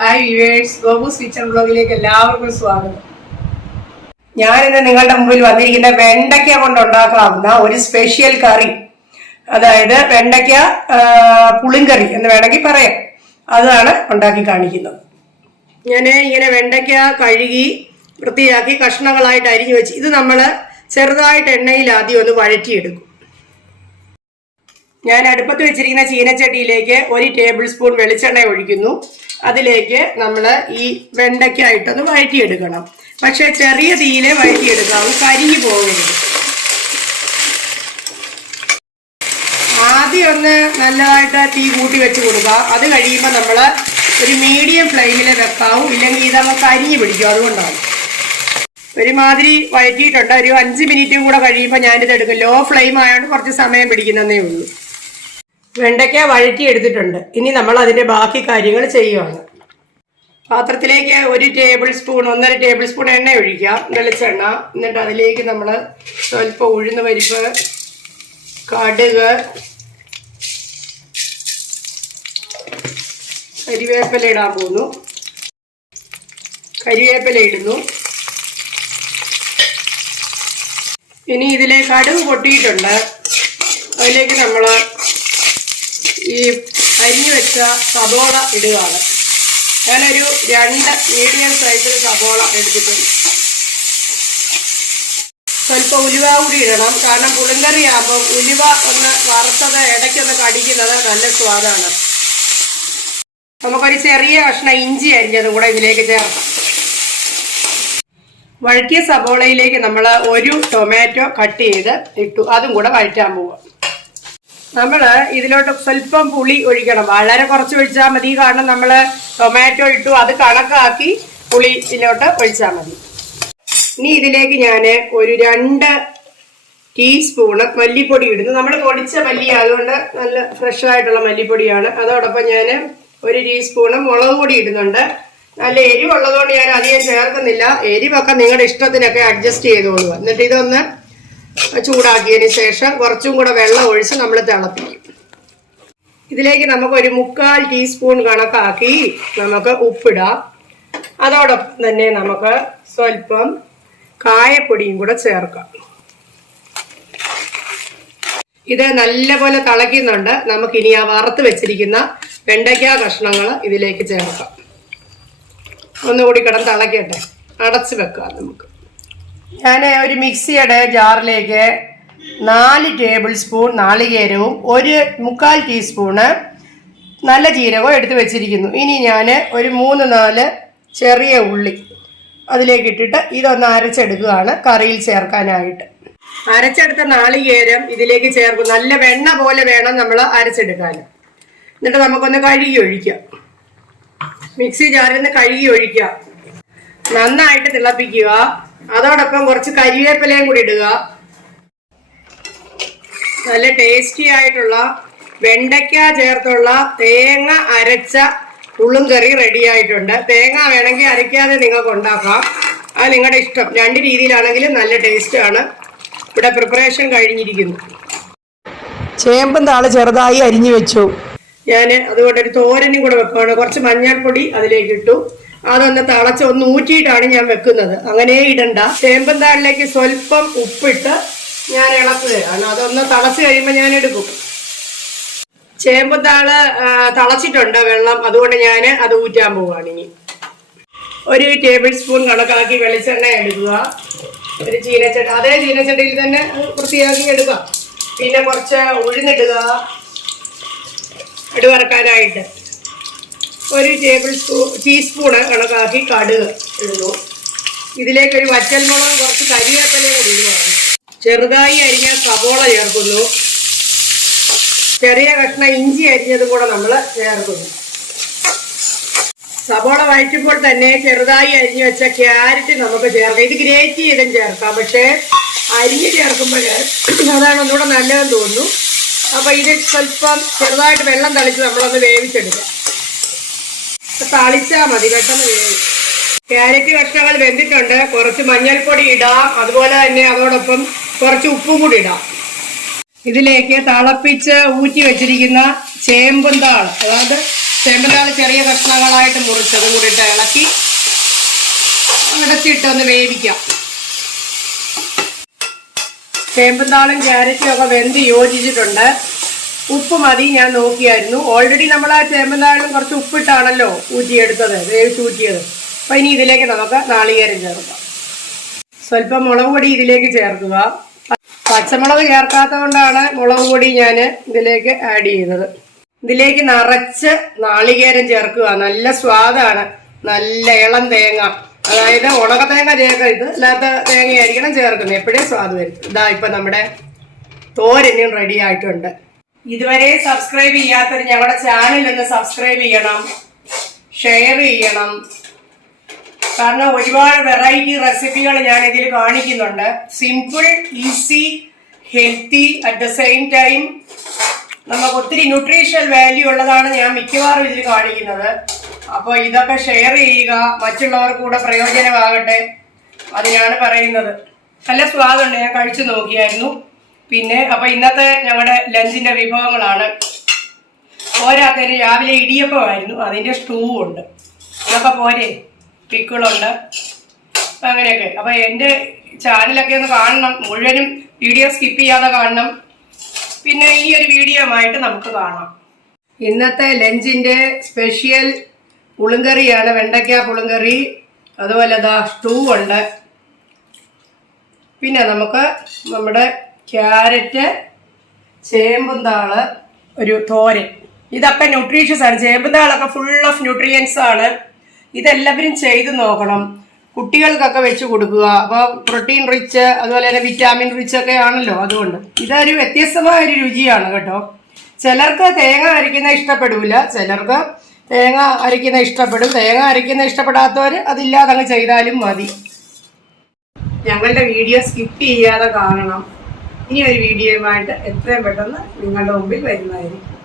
Hi viewers, ഗോബൂസ് kitchen ബ്ലോഗിലേക്ക് എല്ലാവർക്കും സ്വാഗതം. ഞാനിന്ന് നിങ്ങളുടെ മുമ്പിൽ വന്നിരിക്കുന്ന വെണ്ടയ്ക്ക കൊണ്ട് ഉണ്ടാക്കാവുന്ന ഒരു സ്പെഷ്യൽ കറി, അതായത് വെണ്ടയ്ക്ക പുളിങ്കറി എന്ന് വേണമെങ്കിൽ പറയാം. അതാണ് ഉണ്ടാക്കി കാണിക്കുന്നത്. ഞാൻ ഇങ്ങനെ വെണ്ടയ്ക്ക കഴുകി വൃത്തിയാക്കി കഷ്ണങ്ങളായിട്ട് അരിഞ്ഞു വെച്ച് ഇത് നമ്മൾ ചെറുതായിട്ട് എണ്ണയിൽ ആദ്യം ഒന്ന് വഴറ്റിയെടുക്കും. ഞാൻ അടുപ്പത്ത് വെച്ചിരിക്കുന്ന ചീനച്ചട്ടിയിലേക്ക് 1 ടേബിൾ സ്പൂൺ വെളിച്ചെണ്ണ ഒഴിക്കുന്നു. അതിലേക്ക് നമ്മൾ ഈ വെണ്ടയ്ക്കായിട്ടൊന്ന് വഴറ്റിയെടുക്കണം. പക്ഷെ ചെറിയ തീയിലെ വഴറ്റിയെടുക്കാം, കരിഞ്ഞു പോകരുത്. ആദ്യം ഒന്ന് നല്ലതായിട്ട് തീ കൂട്ടി വെച്ച് കൊടുക്കുക. അത് കഴിയുമ്പോൾ നമ്മൾ ഒരു മീഡിയം ഫ്ലെയിമിൽ വെക്കാവും, ഇല്ലെങ്കിൽ ഇതങ്ങ് കരിഞ്ഞു പിടിക്കും. അതുകൊണ്ടാണ് ഒരുമാതിരി വഴറ്റിയിട്ടുണ്ട്. ഒരു 5 മിനിറ്റും കൂടെ കഴിയുമ്പോൾ ഞാനിത് എടുക്കും. ലോ ഫ്ലെയിം ആയതുകൊണ്ട് കുറച്ച് സമയം പിടിക്കുന്നതേ ഉള്ളൂ. വെണ്ടയ്ക്ക വഴറ്റി എടുത്തിട്ടുണ്ട്. ഇനി നമ്മൾ അതിന്റെ ബാക്കി കാര്യങ്ങൾ ചെയ്യുകയാണ്. പാത്രത്തിലേക്ക് 1 ടേബിൾ സ്പൂൺ 1.5 ടേബിൾ സ്പൂൺ എണ്ണ ഒഴിക്കാം, വെളിച്ചെണ്ണ. എന്നിട്ട് അതിലേക്ക് നമ്മൾ സ്വല്പം ഉഴുന്ന് പരിപ്പ്, കടുക്, കരിവേപ്പില ഇടാൻ പോകുന്നു. കരിവേപ്പില ഇടുന്നു. ഇനി ഇതിലേക്ക് കടുക് പൊട്ടിയിട്ടുണ്ട്. അതിലേക്ക് നമ്മൾ ഈ അരിഞ്ഞു വെച്ച സബോള ഇടുകയാണ്. ഞാനൊരു 2 മീഡിയം സൈസിൽ സബോള എടുത്തിട്ടുണ്ട്. സ്വല്പം ഉലുവ കൂടി ഇടണം, കാരണം പുളിങ്കറി ആകുമ്പോൾ ഉലുവ ഒന്ന് വറുത്തത് ഇടയ്ക്കൊന്ന് കടിക്കുന്നത് നല്ല സ്വാദാണ്. നമുക്കൊരു ചെറിയ കഷ്ണം ഇഞ്ചി അരിഞ്ഞതും കൂടെ ഇതിലേക്ക് ചേർക്കാം. വഴറ്റിയ സബോളയിലേക്ക് നമ്മൾ 1 ടൊമാറ്റോ കട്ട് ചെയ്ത് ഇട്ടു. അതും കൂടെ വഴറ്റാൻ പോവാം. നമ്മൾ ഇതിലോട്ട് സ്വല്പം പുളി ഒഴിക്കണം. വളരെ കുറച്ച് ഒഴിച്ചാൽ മതി, കാരണം നമ്മൾ ടൊമാറ്റോ ഇട്ടു. അത് കണക്കാക്കി പുളി ഇതിലോട്ട് ഒഴിച്ചാൽ മതി. ഇനി ഇതിലേക്ക് ഞാൻ ഒരു 2 ടീസ്പൂണ് മല്ലിപ്പൊടി ഇടുന്നു. നമ്മൾ പൊടിച്ച മല്ലി ആയതുകൊണ്ട് നല്ല ഫ്രഷ് ആയിട്ടുള്ള മല്ലിപ്പൊടിയാണ്. അതോടൊപ്പം ഞാൻ 1 ടീസ്പൂണ് മുളക് പൊടി ഇടുന്നുണ്ട്. നല്ല എരിവുള്ളതുകൊണ്ട് ഞാൻ അധികം ചേർക്കുന്നില്ല. എരിവൊക്കെ നിങ്ങളുടെ ഇഷ്ടത്തിനൊക്കെ അഡ്ജസ്റ്റ് ചെയ്തോളൂ. എന്നിട്ട് ഇതൊന്ന് ചൂടാക്കിയതിന് ശേഷം കുറച്ചും കൂടെ വെള്ളം ഒഴിച്ച് നമ്മൾ തിളപ്പിക്കും. ഇതിലേക്ക് നമുക്ക് ഒരു 3/4 ടീസ്പൂൺ കണക്കാക്കി നമുക്ക് ഉപ്പിടാം. അതോടൊപ്പം തന്നെ നമുക്ക് സ്വല്പം കായപ്പൊടിയും കൂടെ ചേർക്കാം. ഇത് നല്ലപോലെ തിളയ്ക്കുന്നുണ്ട്. നമുക്കിനി ആ വറുത്ത് വെച്ചിരിക്കുന്ന വെണ്ടയ്ക്ക കഷ്ണങ്ങൾ ഇതിലേക്ക് ചേർക്കാം. ഒന്നുകൂടി കിടന്ന് തിളയ്ക്കട്ടെ. അടച്ച് വെക്കാം നമുക്ക്. ഞാൻ ഒരു മിക്സിയുടെ ജാറിലേക്ക് 4 ടേബിൾ സ്പൂൺ നാളികേരവും 1/4 ടീസ്പൂണ് നല്ല ജീരകവും എടുത്ത് വെച്ചിരിക്കുന്നു. ഇനി ഞാൻ ഒരു 3-4 ചെറിയ ഉള്ളി അതിലേക്ക് ഇട്ടിട്ട് ഇതൊന്ന് അരച്ചെടുക്കുകയാണ് കറിയിൽ ചേർക്കാനായിട്ട്. അരച്ചെടുത്ത നാളികേരം ഇതിലേക്ക് ചേർക്കും. നല്ല വെണ്ണ പോലെ വേണം നമ്മൾ അരച്ചെടുക്കാൻ. എന്നിട്ട് നമുക്കൊന്ന് കഴുകി ഒഴിക്കാം. മിക്സി ജാറിൽ നിന്ന് കഴുകി ഒഴിക്കാം. നന്നായിട്ട് തിളപ്പിക്കുക. അതോടൊപ്പം കുറച്ച് കരിവേപ്പിലയും കൂടി ഇടുക. നല്ല ടേസ്റ്റി ആയിട്ടുള്ള വെണ്ടയ്ക്ക ചേർത്തുള്ള തേങ്ങ അരച്ച പുളിങ്കറി റെഡി ആയിട്ടുണ്ട്. തേങ്ങ വേണമെങ്കിൽ അരയ്ക്കാതെ നിങ്ങൾക്ക് ഉണ്ടാക്കാം, അത് നിങ്ങളുടെ ഇഷ്ടം. 2 രീതിയിലാണെങ്കിലും നല്ല ടേസ്റ്റ് ആണ്. ഇവിടെ പ്രിപ്പറേഷൻ കഴിഞ്ഞിരിക്കുന്നു. ചേമ്പും താള് ചെറുതായി അരിഞ്ഞു വെച്ചു. ഞാൻ അതുകൊണ്ട് ഒരു തോരനും കൂടെ വെക്കുകയാണ്. കുറച്ച് മഞ്ഞൾപ്പൊടി അതിലേക്ക് ഇട്ടു. അതൊന്ന് തിളച്ച് ഒന്ന് ഊറ്റിയിട്ടാണ് ഞാൻ വെക്കുന്നത്. അങ്ങനെ ഇടണ്ട. ചേമ്പൻ താളിലേക്ക് സ്വല്പം ഉപ്പിട്ട് ഞാൻ ഇളക്കുകയാണ്. അതൊന്ന് തിളച്ച് കഴിയുമ്പോൾ ഞാൻ എടുക്കും. ചേമ്പൻ താള് തിളച്ചിട്ടുണ്ട് വെള്ളം, അതുകൊണ്ട് ഞാൻ അത് ഊറ്റാൻ പോവുകയാണ്. ഇനി 1 ടേബിൾ സ്പൂൺ കണക്കാക്കി വെളിച്ചെണ്ണ എടുക്കുക. ഒരു ചീനച്ചട്ടി, അതേ ചീനച്ചട്ടിയിൽ തന്നെ വൃത്തിയാക്കി എടുക്കുക. പിന്നെ കുറച്ച് ഉഴുന്നിടുക വറക്കാനായിട്ട്. 1 ടീസ്പൂണ് കണക്കാക്കി കടുക് ഇടുന്നു. ഇതിലേക്കൊരു വറ്റൽമുളക്, കുറച്ച് കരിവേപ്പിലയും കൂടി ഇടുകയാണ്. ചെറുതായി അരിഞ്ഞ സബോള ചേർക്കുന്നു. ചെറിയ കഷ്ണം ഇഞ്ചി അരിഞ്ഞതും കൂടെ നമ്മൾ ചേർക്കുന്നു. സബോള വഴറ്റുമ്പോൾ തന്നെ ചെറുതായി അരിഞ്ഞു വെച്ച ക്യാരറ്റ് നമുക്ക് ചേർക്കാം. ഇത് ഗ്രേറ്റ് ചെയ്തും ചേർക്കാം, പക്ഷേ അരിഞ്ഞ് ചേർക്കുമ്പോൾ അതാണ് ഒന്നുകൂടെ നല്ലതെന്ന് തോന്നുന്നു. അപ്പോൾ ഇത് സ്വല്പം ചെറുതായിട്ട് വെള്ളം തളിച്ച് നമ്മളൊന്ന് വേവിച്ചെടുക്കാം. തളിച്ചാൽ മതി, പെട്ടെന്ന് വേവും. ക്യാരറ്റ് കഷ്ണങ്ങൾ വെന്തിട്ടുണ്ട്. കുറച്ച് മഞ്ഞൾപ്പൊടി ഇടാം. അതുപോലെ തന്നെ അതോടൊപ്പം കുറച്ച് ഉപ്പും കൂടി ഇടാം. ഇതിലേക്ക് തിളപ്പിച്ച് ഊറ്റി വെച്ചിരിക്കുന്ന ചേമ്പും താൾ, അതായത് ചേമ്പുംതാള് ചെറിയ കഷ്ണങ്ങളായിട്ട് മുറിച്ചതും കൂടി ഇട്ട് ഇളക്കി അടച്ചിട്ടൊന്ന് വേവിക്കാം. ചേമ്പുംതാളും ക്യാരറ്റും ഒക്കെ വെന്ത് യോജിച്ചിട്ടുണ്ട്. ഉപ്പ് മതി, ഞാൻ നോക്കിയായിരുന്നു. ഓൾറെഡി നമ്മൾ ആ ചേമ്പുംതാളിലും കുറച്ച് ഉപ്പിട്ടാണല്ലോ ഊറ്റിയെടുത്തത്, വേവിച്ചൂറ്റിയത്. അപ്പം ഇനി ഇതിലേക്ക് നമുക്ക് നാളികേരം ചേർക്കാം. സ്വല്പം മുളക് പൊടി ഇതിലേക്ക് ചേർക്കുക. പച്ചമുളക് ചേർക്കാത്തത് കൊണ്ടാണ് മുളക് പൊടി ഞാൻ ഇതിലേക്ക് ആഡ് ചെയ്തത്. ഇതിലേക്ക് നിറച്ച് നാളികേരം ചേർക്കുക. നല്ല സ്വാദാണ്. നല്ല ഇളം തേങ്ങ, അതായത് ഉണക്ക തേങ്ങ ചേർക്കരുത്, അല്ലാത്ത തേങ്ങയായിരിക്കണം ചേർക്കുന്നത്. എപ്പോഴേ സ്വാദ് വരും. ഇതാ ഇപ്പം നമ്മുടെ തോരനും റെഡി ആയിട്ടുണ്ട്. ഇതുവരെ സബ്സ്ക്രൈബ് ചെയ്യാത്തവർ ഞങ്ങളുടെ ചാനൽ ഒന്ന് സബ്സ്ക്രൈബ് ചെയ്യണം, ഷെയർ ചെയ്യണം. കാരണം ഒരുപാട് വെറൈറ്റി റെസിപ്പികൾ ഞാൻ ഇതിൽ കാണിക്കുന്നുണ്ട്. Simple, easy, healthy, at the same time നമുക്ക് ഒത്തിരി ന്യൂട്രീഷണൽ വാല്യൂ ഉള്ളതാണ് ഞാൻ മിക്കവാറും ഇതിൽ കാണിക്കുന്നത്. അപ്പോൾ ഇതൊക്കെ ഷെയർ ചെയ്യുക, മറ്റുള്ളവർക്ക് കൂടെ പ്രയോജനമാകട്ടെ, അതിനാണ് പറയുന്നത്. നല്ല സ്വാദുണ്ട്, ഞാൻ കഴിച്ചു നോക്കിയായിരുന്നു. പിന്നെ അപ്പോൾ ഇന്നത്തെ ഞങ്ങളുടെ ലഞ്ചിന്റെ വിഭവങ്ങളാണ്. പോരാത്തതിന് രാവിലെ ഇടിയപ്പമായിരുന്നു, അതിന്റെ സ്റ്റൂ ഉണ്ട്. അതൊക്കെ പോരെ, പിക്കിളുണ്ട്, അങ്ങനെയൊക്കെ. അപ്പോൾ എൻ്റെ ചാനലൊക്കെ ഒന്ന് കാണണം, മുഴുവനും വീഡിയോ സ്കിപ്പ് ചെയ്യാതെ കാണണം. പിന്നെ ഈ ഒരു വീഡിയോ ആയിട്ട് നമുക്ക് കാണാം. ഇന്നത്തെ ലഞ്ചിന്റെ സ്പെഷ്യൽ പുളിങ്കറിയാണ്, വെണ്ടയ്ക്ക പുളിങ്കറി. അതുപോലെ ദാ സ്റ്റൂ ഉണ്ട്. പിന്നെ നമുക്ക് നമ്മുടെ ക്യാരറ്റ്, ചേമ്പുംതാള്, ഒരു തോരൻ. ഇതൊക്കെ ന്യൂട്രീഷ്യസ് ആണ്. ചേമ്പുംതാളൊക്കെ ഫുൾ ഓഫ് ന്യൂട്രിയൻസ് ആണ്. ഇതെല്ലാവരും ചെയ്ത് നോക്കണം. കുട്ടികൾക്കൊക്കെ വെച്ച് കൊടുക്കുക. അപ്പോൾ പ്രോട്ടീൻ റിച്ച്, അതുപോലെ തന്നെ വിറ്റാമിൻ റിച്ച് ഒക്കെ ആണല്ലോ. അതുകൊണ്ട് ഇതൊരു വ്യത്യസ്തമായ ഒരു രുചിയാണ് കേട്ടോ. ചിലർക്ക് തേങ്ങ അരയ്ക്കുന്ന ഇഷ്ടപ്പെടില്ല, ചിലർക്ക് തേങ്ങ അരയ്ക്കുന്ന ഇഷ്ടപ്പെടും. തേങ്ങ അരയ്ക്കുന്ന ഇഷ്ടപ്പെടാത്തവർ അതില്ലാതെ അങ്ങ് ചെയ്താലും മതി. ഞങ്ങളുടെ വീഡിയോ സ്കിപ്പ് ചെയ്യാതെ കാണണം. ഇനി ഒരു വീഡിയോയുമായിട്ട് എത്രയും പെട്ടെന്ന് നിങ്ങളുടെ മുമ്പിൽ വരുന്നതായിരിക്കും.